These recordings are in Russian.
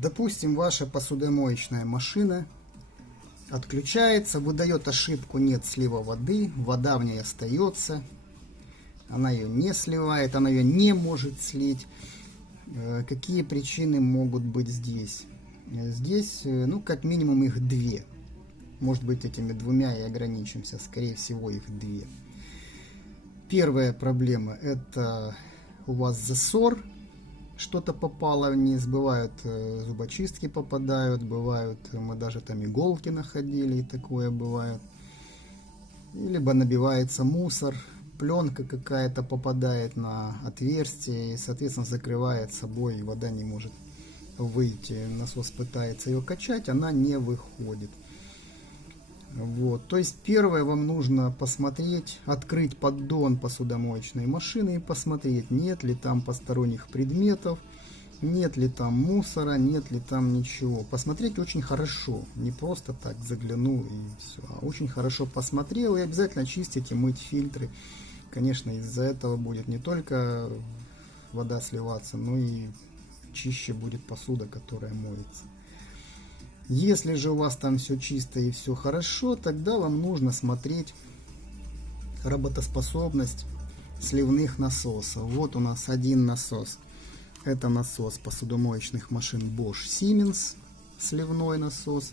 Допустим, ваша посудомоечная машина отключается, выдает ошибку «нет слива воды», вода в ней остается, она ее не сливает, она ее не может слить. Какие причины могут быть здесь? Здесь, ну, как минимум их две. Может быть, этими двумя и ограничимся, скорее всего, их две. Первая проблема – это у вас засор, что-то попало вниз, бывают зубочистки попадают, бывают, мы даже там иголки находили, и такое бывает. Либо набивается мусор, пленка какая-то попадает на отверстие и, соответственно, закрывает собой, и вода не может выйти. Насос пытается ее качать, она не выходит. Вот. То есть первое, вам нужно посмотреть, открыть поддон посудомоечной машины и посмотреть, нет ли там посторонних предметов, нет ли там мусора, нет ли там ничего. Посмотреть очень хорошо, не просто так заглянул и все, а очень хорошо посмотрел, и обязательно чистить и мыть фильтры. Конечно, из-за этого будет не только вода сливаться, но и чище будет посуда, которая моется. Если же у вас там все чисто и все хорошо, тогда вам нужно смотреть работоспособность сливных насосов. Вот у нас один насос. Это насос посудомоечных машин Bosch Siemens, сливной насос.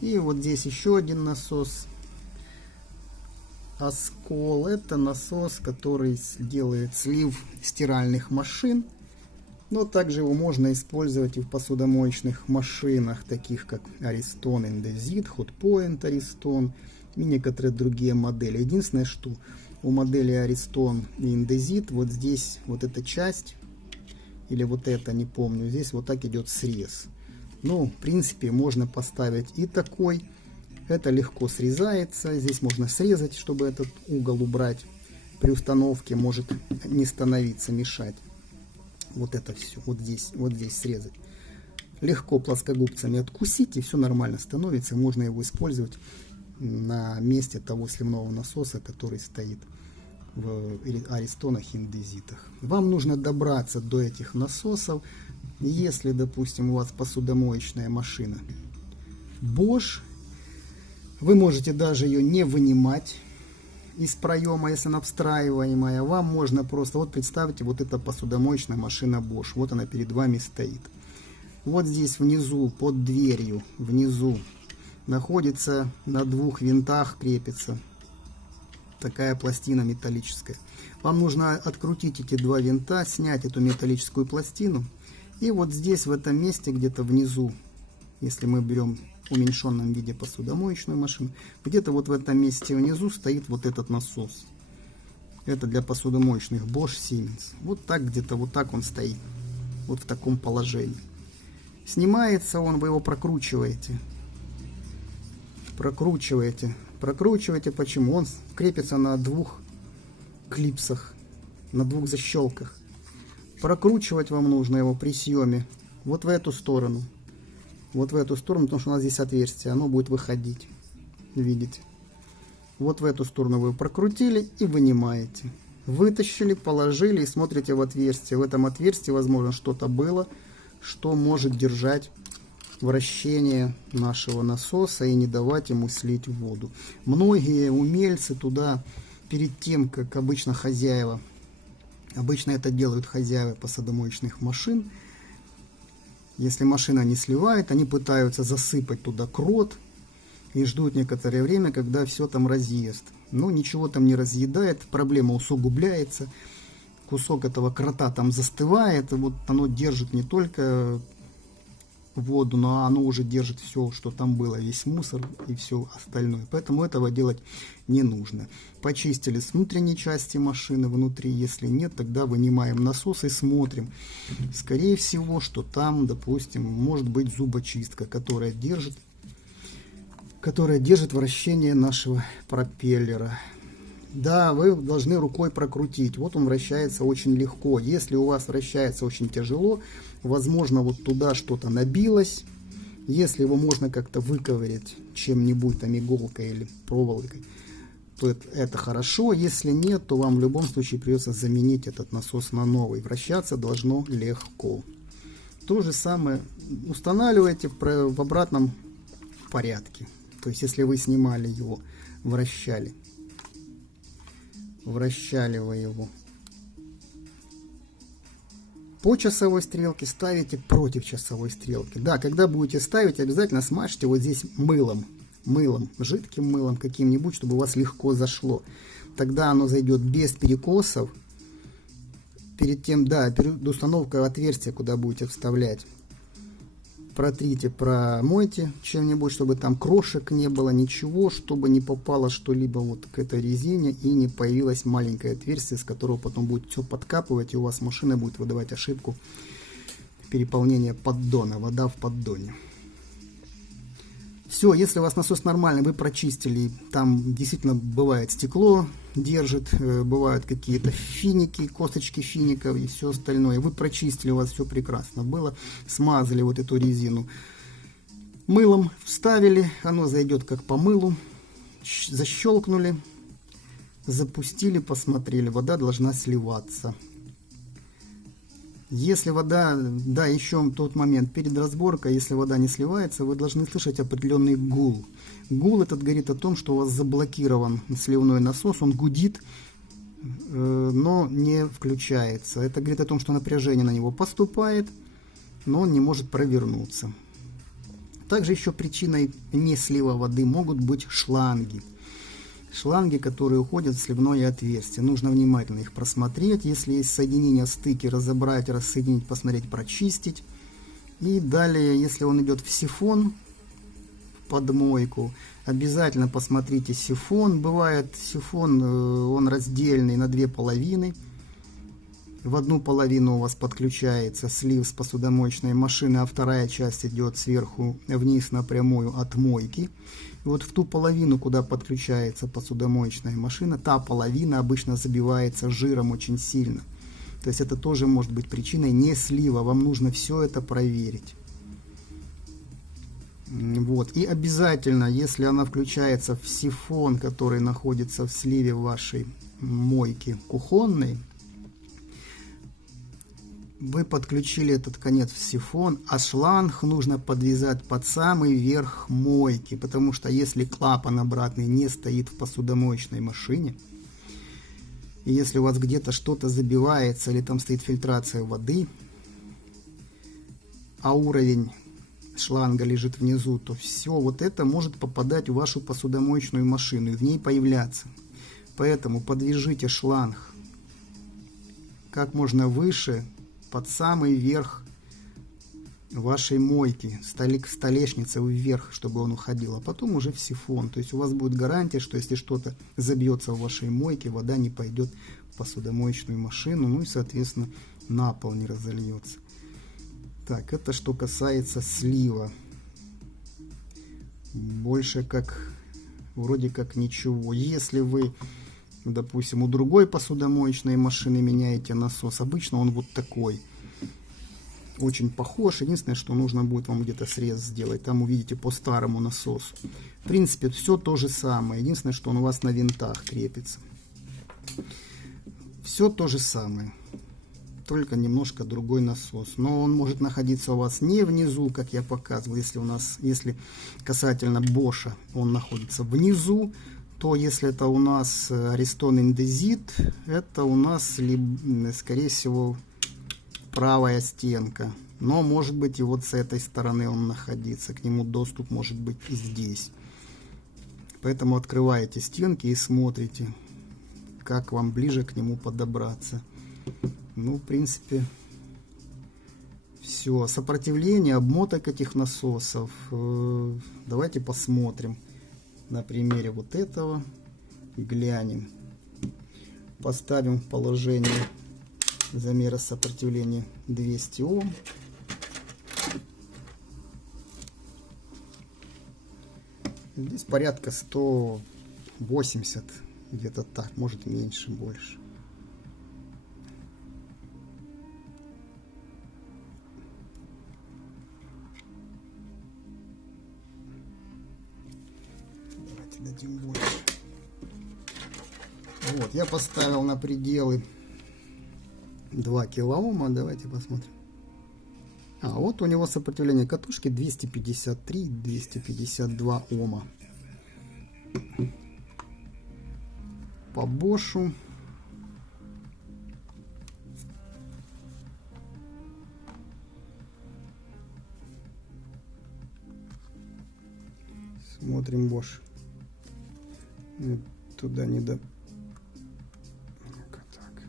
И вот здесь еще один насос Оскол. Это насос, который делает слив стиральных машин. Но также его можно использовать и в посудомоечных машинах, таких как Ariston Indesit, Hotpoint Ariston и некоторые другие модели. Единственное, что у модели Ariston и Indesit вот здесь вот эта часть, или вот это, не помню, здесь вот так идет срез. Ну, в принципе, можно поставить и такой. Это легко срезается. Здесь можно срезать, чтобы этот угол убрать. При установке может не становиться, мешать. Вот это все, вот здесь срезать. Легко плоскогубцами откусить, и все нормально становится. Можно его использовать на месте того сливного насоса, который стоит в Аристонах и Индезитах. Вам нужно добраться до этих насосов. Если, допустим, у вас посудомоечная машина Bosch, вы можете даже ее не вынимать из проема, если она встраиваемая. Вам можно просто, вот представьте, вот эта посудомоечная машина Bosch, вот она перед вами стоит. Вот здесь внизу, под дверью, внизу, находится, на двух винтах крепится такая пластина металлическая. Вам нужно открутить эти два винта, снять эту металлическую пластину, и вот здесь, в этом месте, где-то внизу, если мы берем в уменьшенном виде посудомоечную машину, где-то вот в этом месте внизу стоит вот этот насос. Это для посудомоечных Bosch Siemens. Вот так где-то, вот так он стоит. Вот в таком положении. Снимается он, вы его прокручиваете. Прокручиваете. Почему? Он крепится на двух клипсах, на двух защелках. Прокручивать вам нужно его при съеме вот в эту сторону. Вот в эту сторону, потому что у нас здесь отверстие, оно будет выходить. Видите? Вот в эту сторону вы прокрутили и вынимаете. Вытащили, положили и смотрите в отверстие. В этом отверстии, возможно, что-то было, что может держать вращение нашего насоса и не давать ему слить воду. Многие умельцы туда, перед тем, как обычно хозяева, обычно это делают хозяева посудомоечных машин, если машина не сливает, они пытаются засыпать туда крот и ждут некоторое время, когда все там разъест. Но ничего там не разъедает, проблема усугубляется. Кусок этого крота там застывает, и вот оно держит не только воду, но оно уже держит все, что там было, весь мусор и все остальное. Поэтому этого делать не нужно. Почистили с внутренней части машины, внутри, если нет, тогда вынимаем насос и смотрим. Скорее всего, что там, допустим, может быть зубочистка, которая держит вращение нашего пропеллера. Да, вы должны рукой прокрутить. Вот он вращается очень легко. Если у вас вращается очень тяжело, возможно, вот туда что-то набилось. Если его можно как-то выковырять чем-нибудь, там иголкой или проволокой, то это хорошо. Если нет, то вам в любом случае придется заменить этот насос на новый. Вращаться должно легко. То же самое устанавливаете в обратном порядке. То есть, если вы снимали его, вращали вы его по часовой стрелке, ставите против часовой стрелки. Да, когда будете ставить, обязательно смажьте вот здесь мылом, жидким мылом каким-нибудь, чтобы у вас легко зашло. Тогда оно зайдет без перекосов. Перед тем, да, перед установкой отверстия, куда будете вставлять, протрите, промойте чем-нибудь, чтобы там крошек не было, ничего, чтобы не попало что-либо вот к этой резине и не появилось маленькое отверстие, с которого потом будет все подкапывать, и у вас машина будет выдавать ошибку переполнения поддона, вода в поддоне. Все, если у вас насос нормальный, вы прочистили, там действительно бывает стекло держит, бывают какие-то финики, косточки фиников и все остальное. Вы прочистили, у вас все прекрасно было, смазали вот эту резину мылом, вставили, оно зайдет как по мылу, защелкнули, запустили, посмотрели, вода должна сливаться. Если вода, да, еще тот момент перед разборкой, если вода не сливается, вы должны слышать определенный гул. Гул этот говорит о том, что у вас заблокирован сливной насос, он гудит, но не включается. Это говорит о том, что напряжение на него поступает, но он не может провернуться. Также еще причиной не слива воды могут быть шланги. Шланги, которые уходят в сливное отверстие. Нужно внимательно их просмотреть. Если есть соединения, стыки, разобрать, рассоединить, посмотреть, прочистить. И далее, если он идет в сифон, в подмойку, обязательно посмотрите сифон. Бывает сифон, он раздельный на две половины. В одну половину у вас подключается слив с посудомоечной машины, а вторая часть идет сверху вниз напрямую от мойки. И вот в ту половину, куда подключается посудомоечная машина, та половина обычно забивается жиром очень сильно. То есть это тоже может быть причиной не слива. Вам нужно все это проверить. Вот. И обязательно, если она включается в сифон, который находится в сливе вашей мойки кухонной, вы подключили этот конец в сифон, а шланг нужно подвязать под самый верх мойки, потому что если клапан обратный не стоит в посудомоечной машине, и если у вас где-то что-то забивается или там стоит фильтрация воды, а уровень шланга лежит внизу, то все вот это может попадать в вашу посудомоечную машину и в ней появляться. Поэтому подвяжите шланг как можно выше, под самый верх вашей мойки, столешницы вверх, чтобы он уходил, а потом уже в сифон. То есть у вас будет гарантия, что если что-то забьется в вашей мойке, вода не пойдет в посудомоечную машину, ну и соответственно на пол не разольется. Так, это что касается слива. Больше как вроде как ничего. Если вы, допустим, у другой посудомоечной машины меняете насос, обычно он вот такой, очень похож. Единственное, что нужно будет вам где-то срез сделать, там увидите по старому насосу. В принципе, все то же самое. Единственное, что он у вас на винтах крепится. Все то же самое, только немножко другой насос. Но он может находиться у вас не внизу, как я показывал. Если касательно Bosch он находится внизу, то если это у нас Ariston Indesit, это у нас, скорее всего, правая стенка. Но может быть и вот с этой стороны он находится. К нему доступ может быть и здесь. Поэтому открываете стенки и смотрите, как вам ближе к нему подобраться. Ну, в принципе, все. Сопротивление, обмоток этих насосов. Давайте посмотрим на примере вот этого и глянем. Поставим в положение замера сопротивления 200 Ом. Здесь порядка 180, где-то так, может меньше, больше. Давайте дадим больше. Вот, я поставил на пределы 2 килоома. Давайте посмотрим. вот у него сопротивление катушки 253-252 Ома. По Бошу. Смотрим Bosch. Туда не до... Так.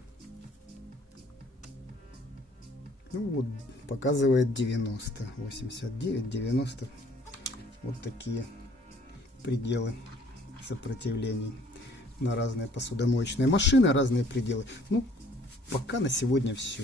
Ну вот, показывает 90, 89, 90. Вот такие пределы сопротивлений на разные посудомоечные машины, разные пределы. Ну, пока на сегодня все.